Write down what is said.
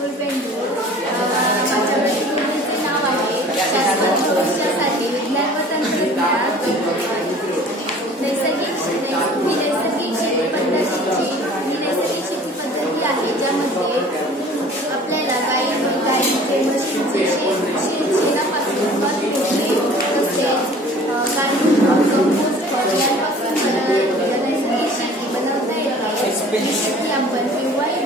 विपुल पेंडू. माझ्या मुलीचे नाव आहे शाश्वत भविष्यासाठी विज्ञान व तंत्रज्ञान. नैसर्गिक शेती पद्धती आहे ज्यामध्ये आपल्याला गायीचे म्हशीचे शेणापासून तसेच कंपोस्ट यांपासून नैसर्गिक शेती बनवता येते. आपण पिवळी